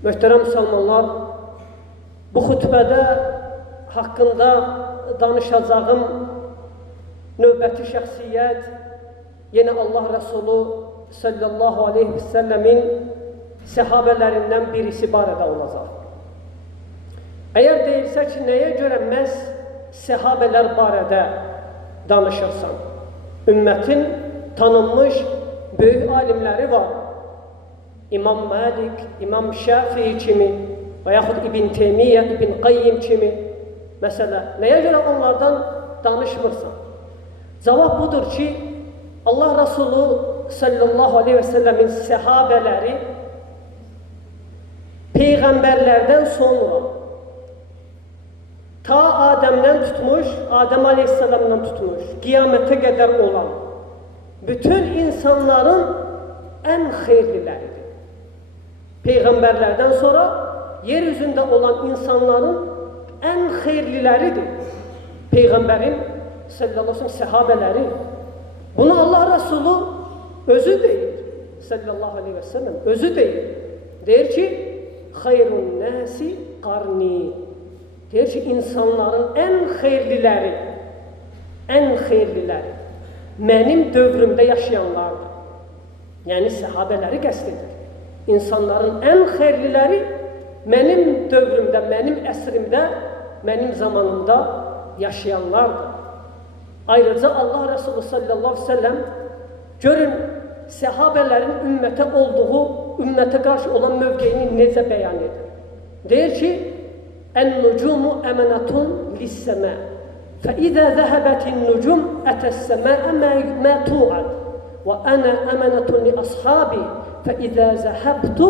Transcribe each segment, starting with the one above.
Möhtərəm müsəlmanlar, bu xütbədə haqqında danışacağım növbəti şəxsiyyət yenə Allah Rəsulü sallallahu aleyhi və səlləmin səhabələrindən birisi barədə olacaq. Əgər deyilsə ki, nəyə görə məhz səhabələr barədə danışırsan? Ümmətin tanınmış böyük alimləri var. İmam Malik, İmam Şafii kimi və yaxud İbn Teymiyyə, İbn Qayyim kimi məsələ. Nəyə görə onlardan danışmırsan? Cavab budur ki, Allah Resulü sallallahu aleyhi və səlləmin səhabələri peyğəmbərlərdən sonra ta Adəmdən tutmuş, Adəm aleyhisselamdan tutmuş, qiyamətə qədər olan bütün insanların ən xeyirliləridir. Peyğəmbərlərdən sonra yeryüzündə olan insanların ən xeyirliləridir. Peyğəmbərin sallallahu aleyhi ve sellem səhabələri. Bunu Allah Resulü özü deyir. Sallallahu aleyhi ve sellem özü deyir. Deyir ki, xeyrun nəsi qarni. Deyir ki, insanların ən xeyirliləri, mənim dövrümdə yaşayanlardır. Yəni səhabələri qəsd edir. İnsanların ən xeyirliləri mənim dövrümdə, mənim əsrimdə, mənim zamanımda yaşayanlardır. Ayrıca Allah Resulü sallallahu aleyhi ve sellem görün səhabələrin ümmətə qarşı olan mövqeyini necə bəyan edir. Deyir ki, "Ən-nucumu əmanatun lis-səma. Fə-izə zəhəbətin-nucum ətəs-səma'ə mə tu'ad. Və ənə əmanatun li-əshabi. فإذا ذهبت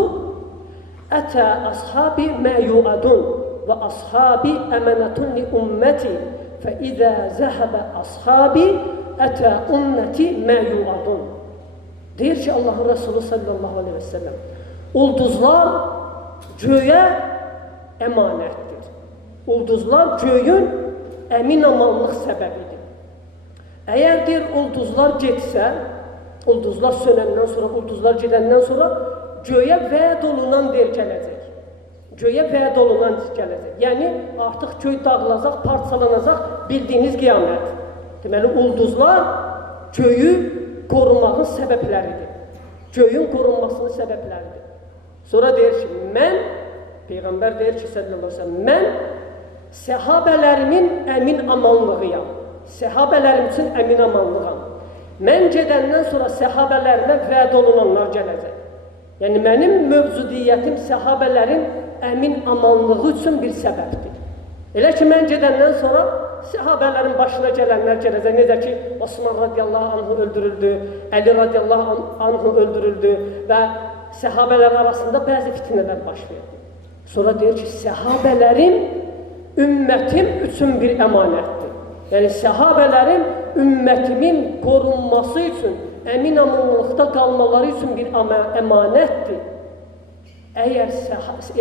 أتى أصحابي ما يوعدون وأصحابي أمانة لأمتي فإذا ذهب أصحابي أتى أمتي ما يوعدون." Deyir ki Allah'ın Resulü sallallahu aleyhi ve sellem, ulduzlar göğe emanettir. Ulduzlar göğün əmin amanlıq səbəbidir. Əgər deyir ulduzlar getsə, ulduzlar sönəndən sonra, ulduzlar gedəndən sonra göyə vəd olunan der gələcək. Göyə vəd olunan gələcək. Yəni artıq göy dağılacaq, parçalanacaq, bildiyiniz qiyamət. Deməli ulduzlar göyü qorumağın səbəbləridir. Göyün qorunmasının səbəbləridir. Sonra deyir ki, mən, Peyğəmbər deyir ki, sallallahu aleyhi ve sellem, mən səhabələrimin əmin amanlığıyam. Səhabələrim üçün əmin amanlığam. Mən gedəndən sonra səhabələrimə vəd olunanlar gələcək. Yəni, mənim mövcudiyyətim səhabələrin əmin amanlığı üçün bir səbəbdir. Elə ki, mən gedəndən sonra səhabələrin başına gələnlər gələcək. Necə ki, Osman radiyallahu anhu öldürüldü, Əli radiyallahu anhu öldürüldü və səhabələr arasında bəzi fitnələr baş verdi. Sonra deyir ki, səhabələrim ümmətim üçün bir əmanətdir. Yəni, səhabələrin ümmətimin qorunması üçün, əmin amanlıqda qalmaları üçün bir əmanətdir. Əgər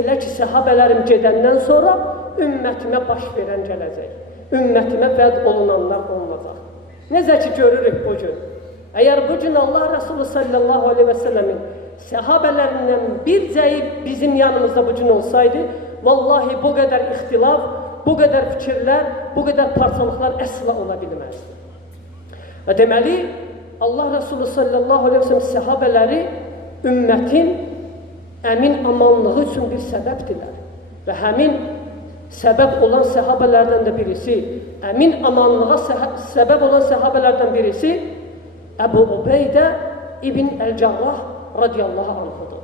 elə ki, səhabələrim gedəndən sonra ümmətimə baş verən gələcək. Ümmətimə vəd olunanlar olunacaq. Necə ki, görürük bu gün. Əgər bu gün Allah Resulü sallallahu aleyhi və səlləmin səhabələrindən bir cəyi bizim yanımızda bu gün olsaydı, vallahi bu qədər ixtilaf, bu qədər fikirlər, bu qədər parçalıqlar əsla ola bilməzdir. Və deməli, Allah Resulü sallallahu aleyhi ve sellem səhabələri ümmətin əmin amanlığı üçün bir səbəbdirlər. Və həmin səbəb olan səhabələrdən də birisi, əmin amanlığa səbəb olan səhabələrdən birisi Əbu Ubeydə İbn Əl-Cərrah radiyallahu anhudur.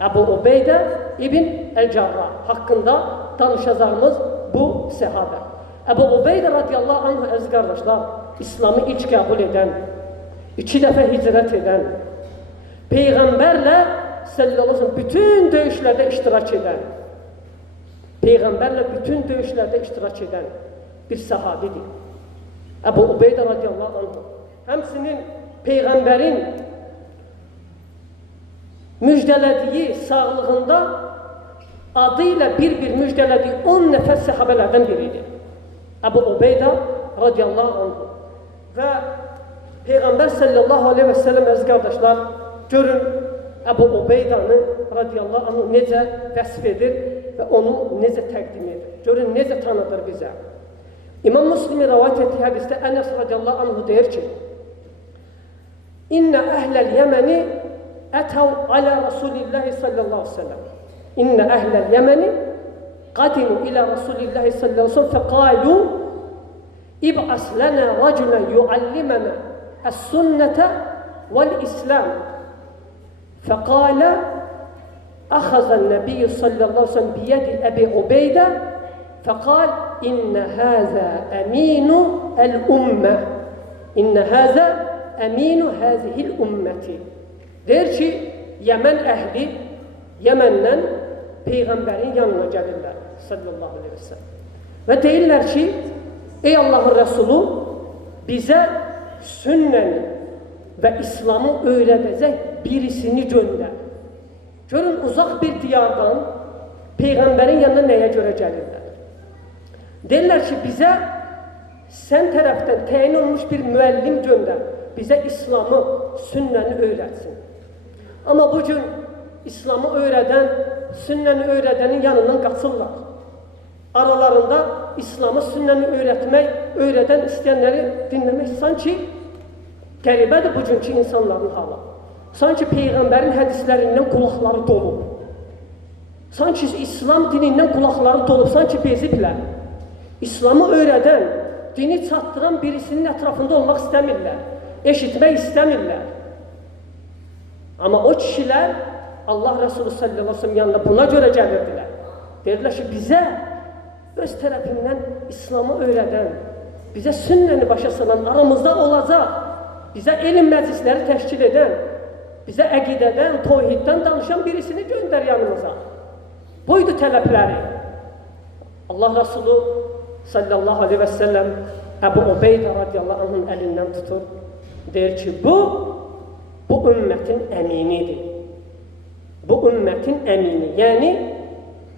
Əbu Ubeydə İbn Əl-Cərrah haqqında danışacağımız bu səhabə. Əbu Ubeydə radiyallahu anhu, əziz qardaşlar, İslamı ilk qəbul edən, 2 dəfə hicrət edən, Peyğəmbərlə sallallahu aleyhi ve sellem bütün döyüşlərdə iştirak edən, Peyğəmbərlə bütün döyüşlərdə iştirak edən bir sahabidir. Əbu Ubeydə radiyallahu anhu. Həmsinin Peyğəmbərin müjdələdiyi sağlığında adı ilə bir müjdələdiyi 10 nəfər səhabələrdən biridir. Əbu Ubeydə radiyallahu anhu. Və Peyğəmbər sallallahu aleyhi və səlləm əziz qardaşlar, görün, Əbu Ubeydanı radiyallahu anh necə vəsf edir və onu necə təqdim edir. Görün, necə tanıdır bizə. İmam Müslimin rəvayət etdiyi hədisdə Ənəs radiyallahu anh deyir ki, İnnə əhləl Yəməni ətəv alə Rasulillahi sallallahu aleyhi ve sellem. İnnə əhləl Yəməni qadimu ilə Rasulillahi sallallahu aleyhi ve sellem fəqalu İb'as lənə rəculən yuallimənə əs-sünnətə vəl-İslam. Fəqalə əxəzən nəbiyyü sallallahu aleyhi ve sellem biyədi Əbi Ubeydə fəqal İnnə həzə əminu əl-ümmə. İnnə həzə əminu həzihil ümməti. Deyir ki, Yəmən əhli Yəməndən Peyğəmbərin yanına gəlirlər sallallahu aleyhi ve sellem. Və deyirlər ki, ey Allahın Rəsulu, bizə sünnəni və İslamı öyrədəcək birisini göndər. Görün, uzaq bir diyardan Peyğəmbərin yanına nəyə görə gəlirlər? Deyirlər ki, bizə sən tərəfdən təyin olmuş bir müəllim göndər. Bizə İslamı, sünnəni öyrətsin. Amma bugün İslamı öyrədən, sünnəni öyrədənin yanından qaçırlar. Aralarında İslamı, sünnəni öyrədən istəyənləri dinləmək sanki qəribədir bugünkü insanların halı. Sanki Peyğəmbərin hədislərindən qulaqları dolub. Sanki İslam dinindən qulaqları dolub, sanki beziblər. İslamı öyrədən, dini çatdıran birisinin ətrafında olmaq istəmirlər. Eşitmək istəmirlər. Amma o kişilər Allah Resulü sallallahu aleyhi ve sellem yanına buna görə gəlirdilər. Deyirlər ki, bizə öz tərəfindən İslamı öyrədən, bizə sünnəni başa salan, aramızda olacaq, bizə elm məclisləri təşkil edən, bizə əqidədən, tohiddən danışan birisini göndər yanımıza. Buydu tələbləri. Allah Resulü sallallahu aleyhi ve sellem Əbu Ubeydə radiyallahu anh'ın əlindən tutur. Deyir ki, bu ümmətin əminidir. Bu ümmətin əmini, yəni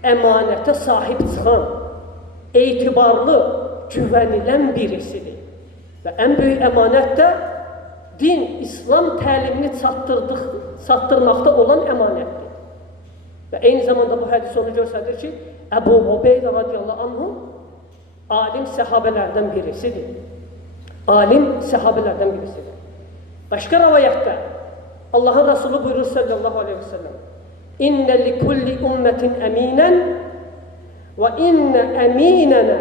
əmanətə sahib çıxan, etibarlı, güvənilən birisidir. Və ən böyük əmanət də din, İslam təlimini çatdırmaqda olan əmanətdir. Və eyni zamanda bu hədis onu göstərir ki, Əbu Ubeydə radiyallahu anhu alim səhabələrdən birisidir. Alim səhabələrdən birisidir. Başqa rəvayətdə Allahın Resulü buyurur sallallahu aleyhi ve sellem İnnə li kulli ümmətin əminən və innə əminənə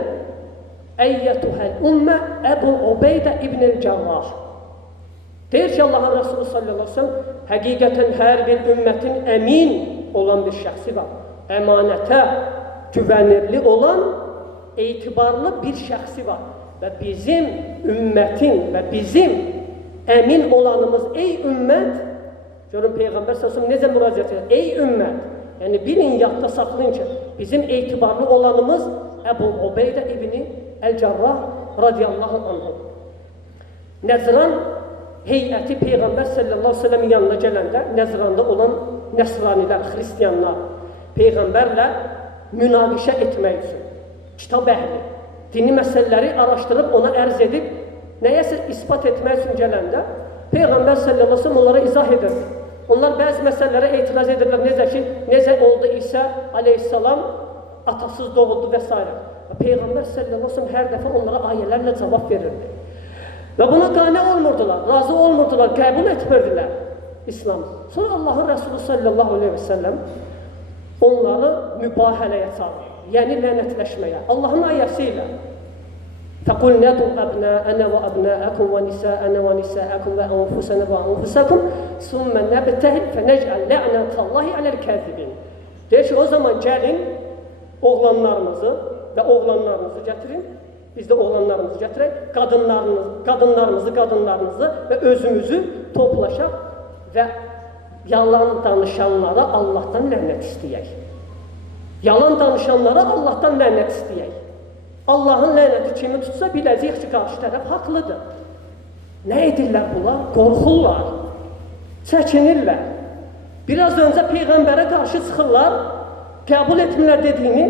əyyətuhəl ümmə Əbu Ubeydə ibn-i Cərrah. Deyir ki, Allahın Resulü sallallahu aleyhi ve sellem həqiqətən hər bir ümmətin əmin olan bir şəxsi var. Əmanətə güvənirli olan, etibarlı bir şəxsi var. Və bizim ümmətin və bizim əmin olanımız, ey ümmət, görün Peyğəmbər s.ə.v necə müraciət edir? Ey ümmət, yəni bilin, yadda saxlayın ki, bizim etibarlı olanımız Əbu Ubeydə ibn-i Əl-Cərrah radiyallahu anh. Nəzran heyəti Peyğəmbər s.ə.v yanına gələndə, Nəzranda olan nəsranilər, xristiyanlar Peyğəmbərlə münaqişə etmək üçün, kitab əhli, dini məsələləri araşdırıb ona ərz edib, nəyəsə ispat etmək üçün gələndə Peyğəmbər sallallahu aleyhi ve sellem onlara izah edir. Onlar bəzi məsələlərə etiraz edirlər. Necə oldu İsa aleyhissalam atasız doğuldu və s. Peyğəmbər sallallahu aleyhi ve sellem hər dəfə onlara ayələrlə cavab verirdi. Və buna qane olmurdular, razı olmurdular, qəbul etmirdilər İslam. Sonra Allahın Resulü sallallahu aleyhi ve sellem onları mübahələyə çağırır. Yəni lənətləşməyə. Allahın ayəsi ilə فَقُلْ نَدُوا أَبْنَاءَنَا وَأَبْنَاءَكُمْ وَنِسَاءَنَا وَنِسَاءَكُمْ وَأَنفُسَنَا وَأَنفُسَكُمْ ثُمَّ نَبْتَهِلْ فَنَجْعَلْ لَعْنَةَ اللّٰهِ عَلَى الْكَاذِبِينَ. Deyir ki, o zaman gəlin oğlanlarınızı və oğlanlarınızı gətirin, biz də oğlanlarımızı gətirək, qadınlarınızı və özümüzü toplaşaq və yalan danışanlara Allah'tan lənət istəyək. Yalan danışanlara Allah'tan lənət istəyək. Allahın lənəti kimi tutsa biləcək ki, qarşı tərəf haqlıdır. Nə edirlər bunlar? Qorxurlar, çəkinirlər. Biraz öncə Peyğəmbərə qarşı çıxırlar, qəbul etmirlər dediyini,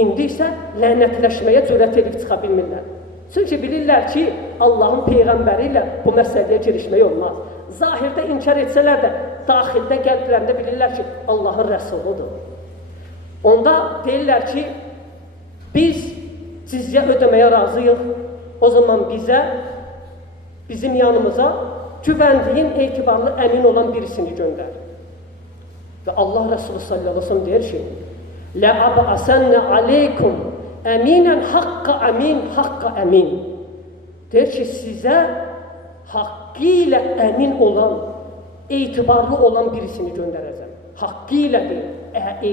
indi isə lənətləşməyə cürət edib çıxa bilmirlər. Çünki bilirlər ki, Allahın Peyğəmbəri ilə bu məsələyə girişmək olmaz. Zahirdə inkar etsələr də, daxildə qəlblərində bilirlər ki, Allahın rəsuludur. Onda deyirlər ki, biz cizyə ödəməyə razıyıq. O zaman bizim yanımıza güvəndiyin, etibarlı, əmin olan birisini göndər. Və Allah Rəsulü sallallahu aleyhi ve sellem deyir ki, لَأَبْعَسَنَّ عَلَيْكُمْ əminən haqqa əmin. Deyir ki, sizə haqqı ilə əmin olan, etibarlı olan birisini göndərəcəm. Haqqı ilə deyil,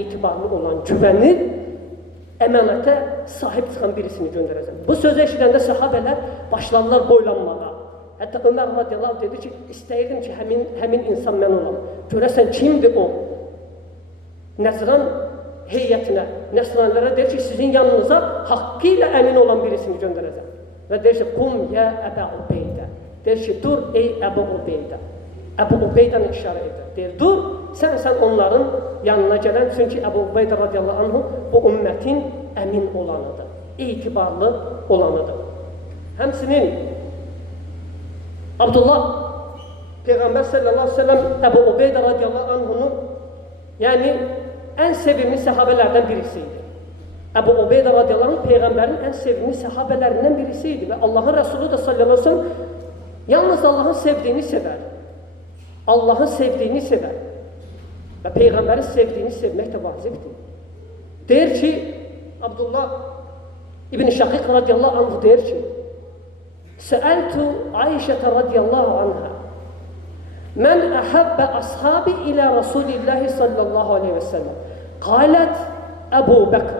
etibarlı olan, güvənir, əmanətə sahib çıxan birisini göndərəcəm. Bu sözü eşidəndə sahabələr başladılar boylanmağa. Hətta Ömər radiyallahu anh dedi ki, istəyirdim ki, həmin insan mən olam. Görəsən kimdir o? Nəsran heyətinə, nəsranlara deyir ki, sizin yanınıza haqqı ilə əmin olan birisini göndərəcəm. Və deyir ki, qum ya Əbə Ubeydə. Deyir ki, dur ey Əbə Ubeydə. Əbu Ubeydəni işarə edir. Deyir, dur, sən onların yanına gələn, çünki Əbu Ubeydə radiyallahu anhu bu ümmətin əmin olanıdır, etibarlı olanıdır. Həmsinin Abdullah Peyğəmbər sallallahu aleyhi ve sellem Əbu Ubeydə radiyallahu anhunu yəni ən sevimli səhabələrdən birisiydi. Əbu Ubeydə radiyallahu anh Peyğəmbərin ən sevimli səhabələrindən birisiydi və Allahın Rəsulü də sallallahu aleyhi ve sellem yalnız Allahın sevdiyini sevər. Allahın sevdiyini sevər və Peyğəmbərin sevdiyini sevmək də vacibdir. Deyir ki, Abdullah İbn-i Şaqiq radiyallahu anh deyir ki, Səəltu Ayşətə radiyallahu anhə Mən əhəbbə ashabi ilə Rasulillahi sallallahu aleyhi və səlləm Qalət Əbu Bəkr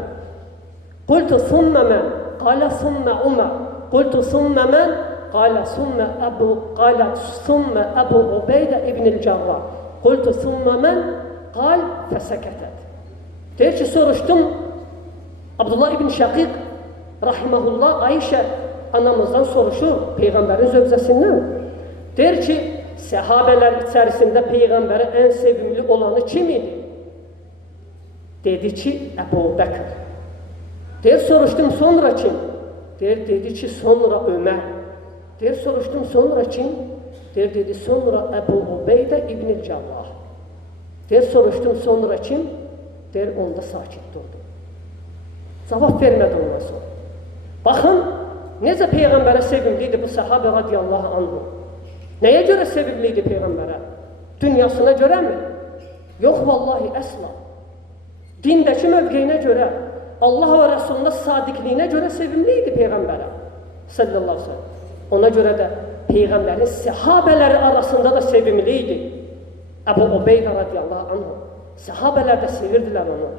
Qultu thummə mən Qalə thummə Umar Qultu thummə mən Qalə thummə Əbu Ubeydə ibn-i Cərrah Qultu thummə mən Qal fəsəkətət Deyir ki, soruşdum Abdullah ibn Şaqiq rahiməhullah Ayşə anamızdan soruşur Peyğəmbərin zövcəsindən deyir ki, səhabələr içərisində Peyğəmbərə ən sevimli olanı kim idi? Dedi ki, Əbu Bəkr deyir, soruşdum sonra kim? Deyir, dedi ki, sonra Ömər deyir, soruşdum sonra kim? Deyir, dedi, sonra Əbu Ubeydə ibn-i Cərrah deyir, soruşdum sonra kim? Deyir, onda sakit durdu. Cavab vermədi ondan sonra. Baxın, necə Peyğəmbərə sevimliydi bu səhabə radiyallahu anhu? Nəyə görə sevimliydi Peyğəmbərə? Dünyasına görəmi? Yox, vallahi, əsla. Dindəki mövqeyinə görə, Allah və Rəsuluna sadiqliyinə görə sevimliydi Peyğəmbərə. Sallallahu aleyhi ve sellem. Ona görə də Peyğəmbərin səhabələri arasında da sevimliydi. Əbu Ubeydə radiyallahu anhu. Səhabələr də sevirdilər onu.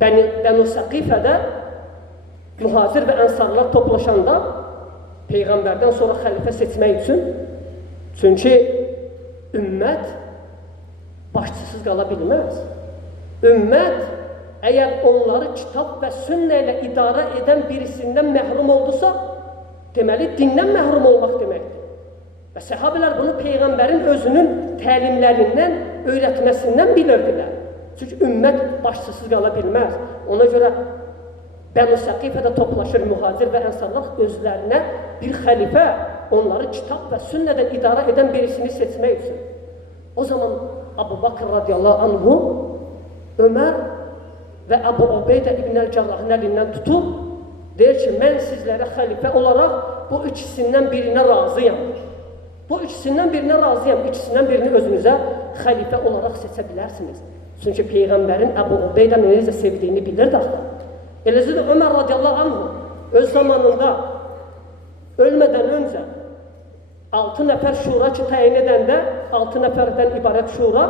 Bənu Səqifədə mühacir və ənsarlar toplaşanda Peyğəmbərdən sonra xəlifə seçmək üçün çünki ümmət başçısız qala bilməz. Ümmət əgər onları kitab və sünnə ilə idarə edən birisindən məhrum oldusa, deməli dindən məhrum olmaq deməkdir. Və səhabələr bunu Peyğəmbərin özünün təlimlərindən, öyrətməsindən bilirdilər. Çünki ümmət başçısız qala bilməz. Ona görə Bənu Səqifədə toplaşır mühacir və ənsarlar özlərinə bir xəlifə, onları kitab və sünnədən idarə edən birisini seçmək üçün. O zaman Əbu Bakr radiyallahu anhu Ömər və Əbu Ubeydə ibn-i Cərrahın əlindən tutub deyir ki, mən sizlərə xəlifə olaraq bu ikisindən birinə razıyam. Bu ikisindən birinə razıyam. İkisindən birini özünüzə xəlifə olaraq seçə bilərsiniz. Çünki Peyğəmbərin Əbu Ubeydəni necə sevdiyini bilirdi axı. Eləcə də Ömər radiyallahu anh öz zamanında ölmədən öncə 6 nəfər şura ki təyin edəndə 6 nəfərdən ibarət şura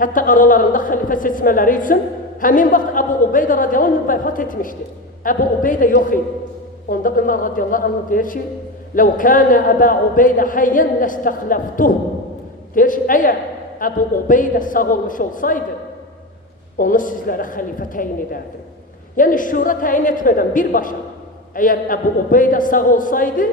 hətta aralarında xəlifə seçmələri üçün həmin vaxt Əbu Ubeydə radiyallahu anh vəfat etmişdi. Əbu Ubeydə yox idi. Onda Ömər radiyallahu anh deyir ki لَوْ كَانَ أَبَا عُبَيْدَ حَيًّا لَاسْتَخْلَفْتُهُ deyir ki, əgər Əbu Ubeydə sağ olmuş olsaydı onu sizlərə xəlifə təyin edərdim. Yəni şura təyin etmədən birbaşa əgər Əbu Ubeydə sağ olsaydı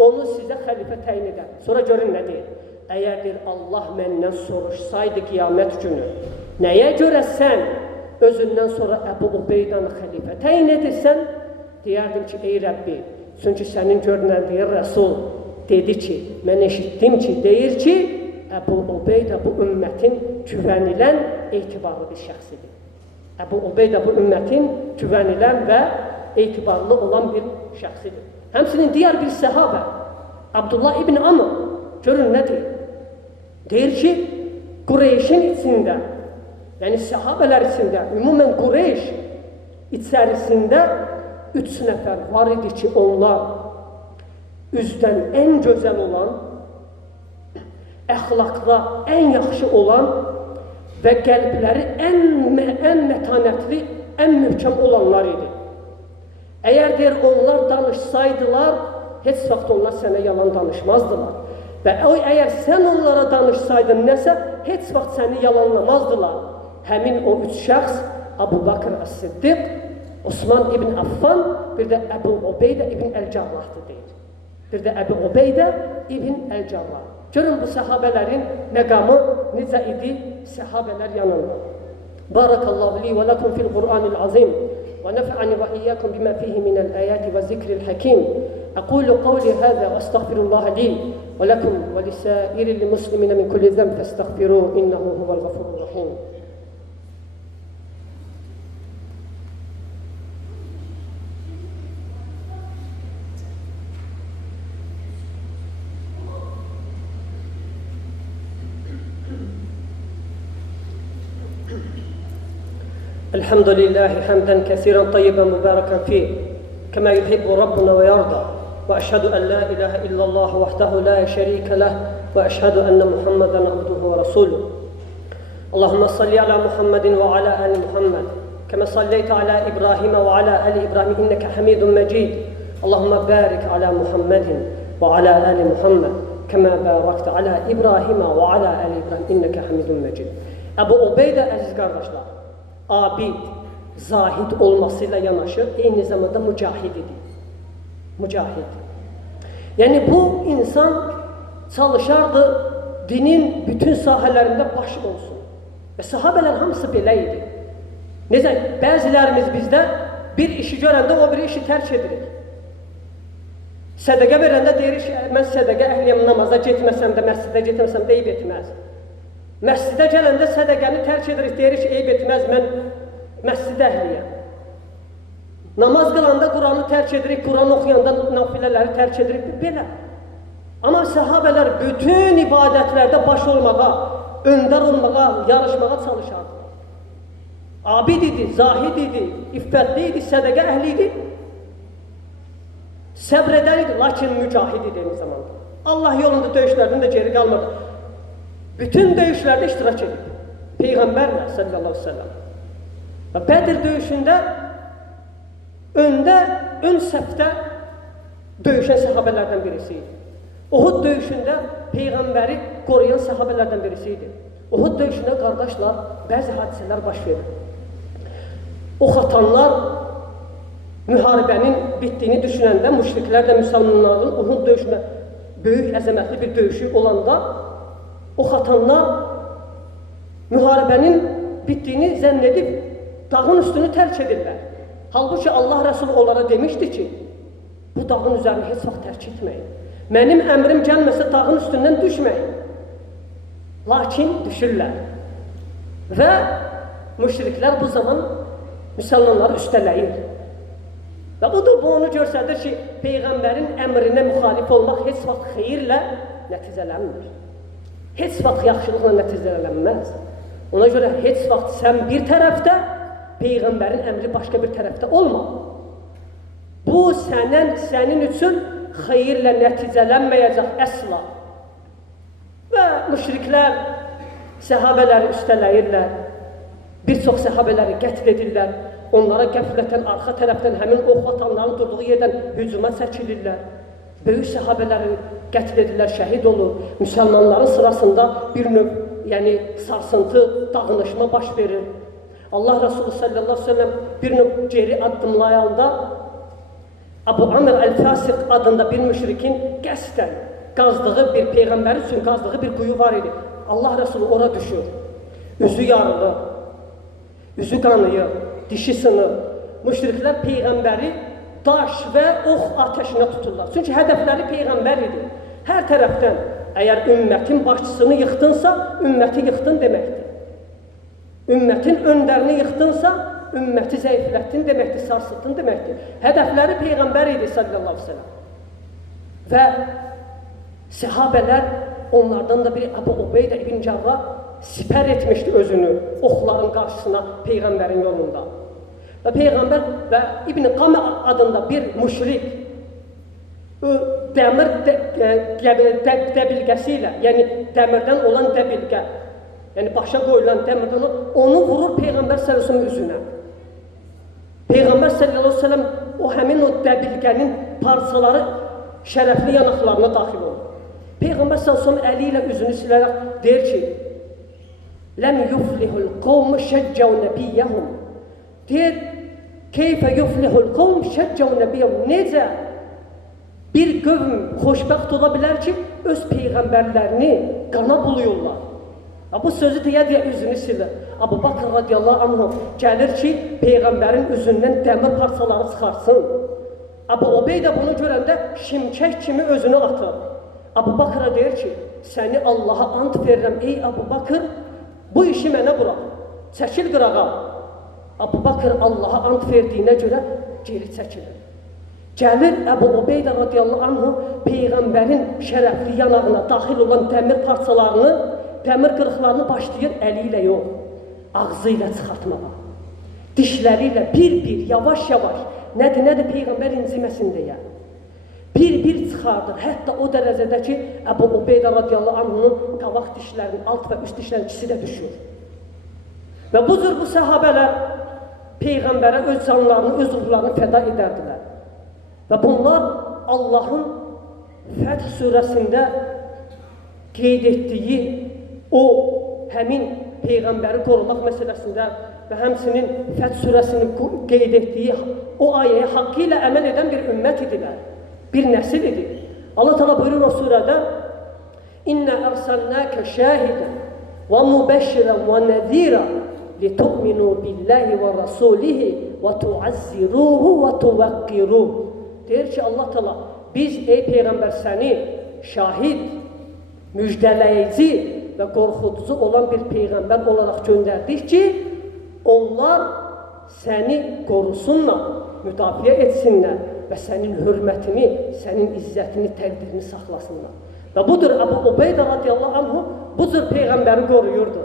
onu sizə xəlifə təyin edərdim. Sonra görün nə deyir? Əgər deyir Allah məndən soruşsaydı qiyamət günü nəyə görə sən özündən sonra Əbu Ubeydəni xəlifə təyin edirsən? Deyərdim ki, ey Rəbbi, çünki sənin görünəndiyi Rəsul dedi ki, mən eşitdim ki, deyir ki, Əbu Ubeydə bu ümmətin güvənilən, etibarlı bir şəxsidir. Əbu Ubeydə bu ümmətin güvənilən və etibarlı olan bir şəxsidir. Həmçinin digər bir səhabə, Abdullah ibn Amr, görün nə deyir? Deyir ki, Qureyşin içində, yəni səhabələr içində, ümumən Qureyş içərisində 3 nəfər var idi ki, onlar üzdən ən gözəl olan, əxlaqda ən yaxşı olan və qəlbləri ən mətanətli, ən möhkəm olanlar idi. Əgər deyir, onlar danışsaydılar, heç vaxt onlar sənə yalan danışmazdılar. Və əgər sən onlara danışsaydın nəsə, heç vaxt səni yalanlamazdılar. Həmin o 3 şəxs, Abu Bakr As-Siddiq, Osman ibn Affan, bir də Əbu Ubeydə ibn Əl-Cərrahdır deyir. Bir də Əbu Ubeydə ibn Əl-Cərrah. Görün bu səhabələrin məqamı necə idi səhabələr yanında. Barakallahu li və lakum fil Qur'anil azim və nəf'ani və iyyakum bima fihi minəl ayati və zikril hakim. Aqulu qawli hada və astaghfirullah li və lakum və lisairil muslimina min kulli zənb fastaghfiruhu innehu huvel gafurur rahim. الحمد لله حمدا كثيرا طيبا مباركا فيه كما يحب ربنا ويرضى وأشهد أن لا إله إلا الله وحده لا شريك له وأشهد أن محمدا عبده ورسوله اللهم صل على محمد وعلى آل محمد كما صليت على إبراهيم وعلى آل إبراهيم إنك حميد مجيد اللهم بارك على محمد وعلى آل محمد كما باركت على إبراهيم وعلى آل إبراهيم إنك حميد مجيد Əbu Ubeydə əziz qardaşlar, abid, zahid olmasıyla yanaşı, eyni zamanda mücahid idi. Mücahid. Yəni bu insan çalışardı, dinin bütün sahələrində başı olsun. Və sahabələr hamısı belə idi. Necə? Bəzilərimiz bizdə bir işi görəndə o bir işi tərk edirik. Sədəqə verəndə deyirik, mən sədəqə əhliyəm, namaza getməsəm də, məscidə getməsəm də eyb etməz. Məscidə gələndə sədəqəni tərk edirik, deyirik ki, eyb etməz, mən məscidə əhliyəm. Namaz qılanda Quranı tərk edirik, Quran oxuyanda nafilələri tərk edirik, belə. Amma səhabələr bütün ibadətlərdə baş olmağa, öndər olmağa, yarışmağa çalışardılar. Abid idi, zahid idi, iffətli idi, sədəqə əhli idi. Səbr edən idi, lakin mücahid idi eyni zamanda. Allah yolunda döyüşlərdən də geri qalmadı. Bütün döyüşlərdə iştirak edib. Peyğəmbərlə sallallahu aleyhi ve sellem. Və Bədir döyüşündə ön səfdə döyüşən səhabələrdən birisi idi. Uhud döyüşündə Peyğəmbəri qoruyan səhabələrdən birisi idi. Uhud döyüşündə qardaşlar bəzi hadisələr baş verir. Ox atanlar müharibənin bitdiyini düşünəndə müşriklər də müsəlmanların Uhud döyüşündə böyük əzəmətli bir döyüşü olanda ox atanlar müharibənin bitdiyini zənn edib dağın üstünü tərk edirlər. Halbuki Allah Rəsulü onlara demişdi ki, bu dağın üzərini heç vaxt tərk etməyin. Mənim əmrim gəlməsə dağın üstündən düşməyin. Lakin düşürlər. Və müşriklər bu zaman müsəlmanları üstələyir. Və budur, bu onu göstərir ki, Peyğəmbərin əmrinə müxalif olmaq heç vaxt xeyirlə nəticələnmir. Heç vaxt yaxşılıqla nəticələnməz. Ona görə heç vaxt sən bir tərəfdə, Peyğəmbərin əmri başqa bir tərəfdə olma. Bu sənin üçün xeyirlə nəticələnməyəcək əsla. Və müşriklər səhabələri üstələyirlər, bir çox səhabələri qətl edirlər, onlara qəflətən, arxa tərəfdən həmin ox atanların durduğu yerdən hücuma çəkilirlər. Böyük səhabələri qətl edirlər, şəhid olur. Müsəlmanların sırasında bir növ, yəni sarsıntı, dağınışma baş verir. Allah Resulü sallallahu aleyhi ve sellem bir növ geri addımlayanda Abu Amr el-Fasiq adında bir müşrikin qəsdən qazdığı bir Peyğəmbər üçün qazdığı bir quyu var idi. Allah Resulü ora düşür. Üzü yarılır, üzü qanıyır, dişi sınır. Müşriklər Peyğəmbəri daş və ox ateşinə tuturlar. Çünki hədəfləri Peyğəmbər idi. Hər tərəfdən Əgər ümmətin başçısını yıxdınsa, ümməti yıxdın deməkdir. Ümmətin öndərini yıxdınsa, ümməti zəiflətdin deməkdir, sarsıtdın deməkdir. Hədəfləri Peyğəmbər idi sallallahu aleyhi ve sellem. Və səhabələr, onlardan da biri Əbu Ubeydə ibn Cərrah sipər etmişdi özünü oxların qarşısına Peyğəmbərin yolunda. Və Peyğəmbər və İbn Qamə adında bir müşrik dəmir dəbilqəsi ilə, yəni dəmirdən olan dəbilqə, yəni başa qoyulan dəmirdən onu vurur Peyğəmbər sallallahu əleyhi və səlləm üzünə. Peyğəmbər sallallahu əleyhi və səlləm o həmin o dəbilqənin parçaları şərəfli yanaqlarına daxil olur. Peyğəmbər sallallahu əleyhi və səlləm əli ilə üzünü silərək deyir ki: "Ləm yuflihul qawm şəccav nəbiyyəhum." Deyir, "Keyfə yuflihul qawm şəccav nəbiyyəhum." Necə bir qövm xoşbəxt ola bilər ki, öz peyğəmbərlərini qana buluyurlar. Bu sözü deyə üzünü silir. Əbu Bakr radiyallahu anh gəlir ki, peyğəmbərin üzündən dəmir parçaları çıxarsın. Əbu Ubeydə bunu görəndə şimkək kimi özünü atır. Əbu Bakra deyir ki, səni Allaha ant verirəm, ey Əbu Bakr, bu işi mənə bırak, çəkil qırağa. Əbu Bakr Allaha ant verdiyinə görə geri çəkilir. Gəlir Əbu Ubeydə radiyallahu anh peyğəmbərin şərəfli yanağına daxil olan dəmir parçalarını, dəmir qırıqlarını başlayır əli ilə yox, ağzı ilə çıxartmağa. Dişləri ilə bir-bir, yavaş-yavaş, nədir peyğəmbər inciməsin deyə. Bir-bir çıxardır, hətta o dərəcədə ki, Əbu Ubeydə radiyallahu anh'ın qavaq dişlərinin, alt və üst dişlərinin ikisi də düşür. Və bu cür bu səhabələr peyğəmbərə öz canlarını, öz ruhlarını fəda edərdilər. Və bunlar Allahın Fəth surəsində qeyd etdiyi o həmin peyğəmbəri qorumaq məsələsində və həmsinin Fəth surəsinin qeyd etdiyi o ayəyə haqqı ilə əməl edən bir ümmət idilər, bir nəsil idi. Allah Teala buyurur o surədə: "İnna arsalnaka şahidan və mubashiran və nadira litu'minu billahi və rasulihi və tu'azziruhu və tuvaqqiruhu." Deyir ki, Allah Teala, biz ey peyğəmbər səni şahid, müjdələyici və qorxuducu olan bir peyğəmbər olaraq göndərdik ki, onlar səni qorusunlar, müdafiə etsinlər və sənin hörmətini, sənin izzətini, təqdirini saxlasınlar. Və budur Əbu Ubeydə radiyallahu anh bu cür peyğəmbəri qoruyurdu.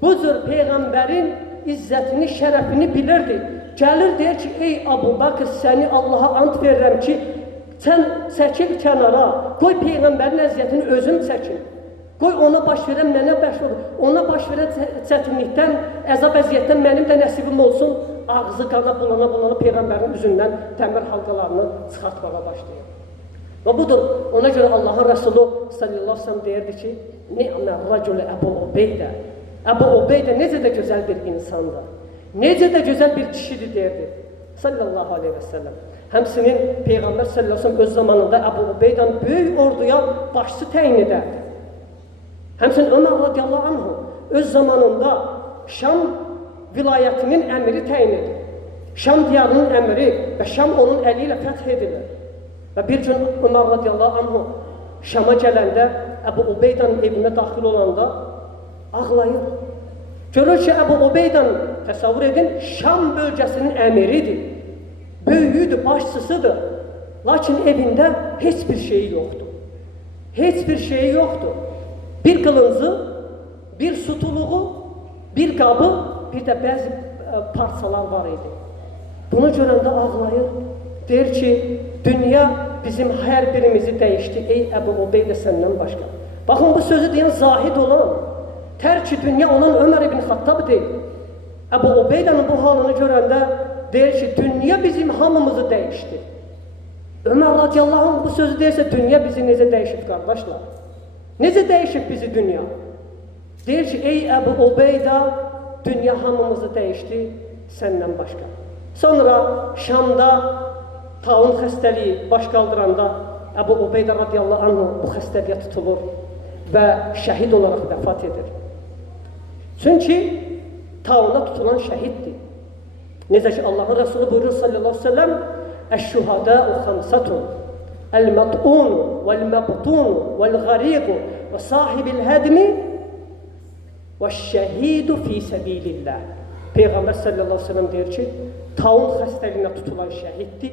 Bu cür peyğəmbərin izzətini, şərəfini bilirdi. Gəlir deyir ki, ey Əbu Bakr, səni Allaha ant verirəm ki, sən çəkil kənara, qoy peyğəmbərin əziyyətini özüm çəkin. Qoy ona baş verən mənə baş olur. Ona baş verən çətinlikdən, əzab əziyyətdən mənim də nəsibim olsun. Ağzı qana bulana peyğəmbərin üzündən təmir halqalarını çıxartmağa başlayır. Və budur, ona görə Allahın Rəsulü sallallahu aleyhi ve sellem deyirdi ki, "Ni'mə racul Əbu Ubeydə." Əbu Ubeydə necə də gözəl bir insandır, necə də gözəl bir kişidir deyirdi sallallahu aleyhi ve sellem. Həmsinin Peyğəmbər sallallahu aleyhi ve sellem öz zamanında Əbu Ubeydən böyük orduya başçı təyin edərdi. Həmçinin Ömər radiyallahu anh öz zamanında Şam vilayətinin əmiri təyin edir. Şam diyarının əmiri və Şam onun əli ilə fəth edilir. Və bir gün Ömər radiyallahu anh Şama gələndə, Əbu Ubeydən evinə daxil olanda ağlayır. Görür ki, Əbu Ubeydən, təsəvvür edin, Şam bölgəsinin əmiridir, böyüyüdür, başçısıdır. Lakin evində heç bir şeyi yoxdur. Heç bir şeyi yoxdur. Bir qılıncı, bir sutuluğu, bir qabı, bir də bəzi parçalar var idi. Bunu görəndə ağlayır, deyir ki, dünya bizim hər birimizi dəyişdi, ey Əbu Ubeydə səndən başqa. Baxın, bu sözü deyən zahid olan, tərk-i dünya olan Ömər ibn Xattab deyil. Əbu Ubeydənin bu halını görəndə deyir ki, dünya bizim hamımızı dəyişdi. Ömər radiyallahu anh bu sözü deyirsə, dünya bizi necə dəyişib qardaşlar? Necə dəyişib bizi dünya? Deyir ki, ey Əbu Ubeydə, dünya hamımızı dəyişdi, səndən başqa. Sonra Şamda taun xəstəliyi baş qaldıranda Əbu Ubeydə radiyallahu anh bu xəstəliyə tutulur və şəhid olaraq vəfat edir. Çünki tauna tutulan şəhiddir. Necə ki Allahın Rəsulü buyurur sallallahu aleyhi ve sellem: "Əş-şuhadâ'u xamsatun." El-mat'un vel-mebtun vel-gariqu ve sahibil hedmi ve şehidu fi sebilillah. Peygamber sallallahu aleyhi ve sellem deyir ki, taun xəstəliyinə tutulan şəhiddir,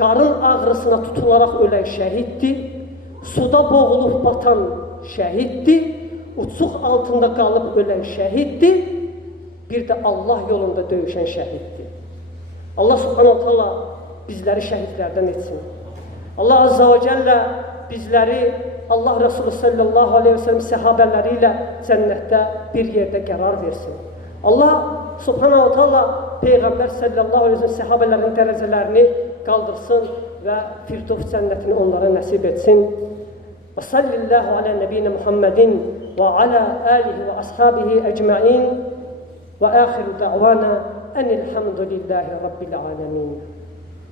qarın ağrısına tutularaq ölən şəhiddir, suda boğulub batan şəhiddir, uçuq altında qalıb ölən şəhiddir, bir də Allah yolunda döyüşən şəhiddir. Allah subhanahu ta'ala bizləri şəhidlərdən etsin. Allah azza və cəllə bizləri Allah Resulü sallallahu aleyhi ve sellem səhabələri ilə cənnətdə bir yerdə qərar versin. Allah subhanahu ta'ala Peyğəmbər sallallahu aleyhi ve sellem səhabələrin dərəcələrini qaldırsın və Firdevs cənnətini onlara nəsib etsin. Və sallallahu alə nəbiyyina Muhammedin və alə alihi və ashabihi əcma'in və axiru da'vana enilhamdülillahi rabbil alemin.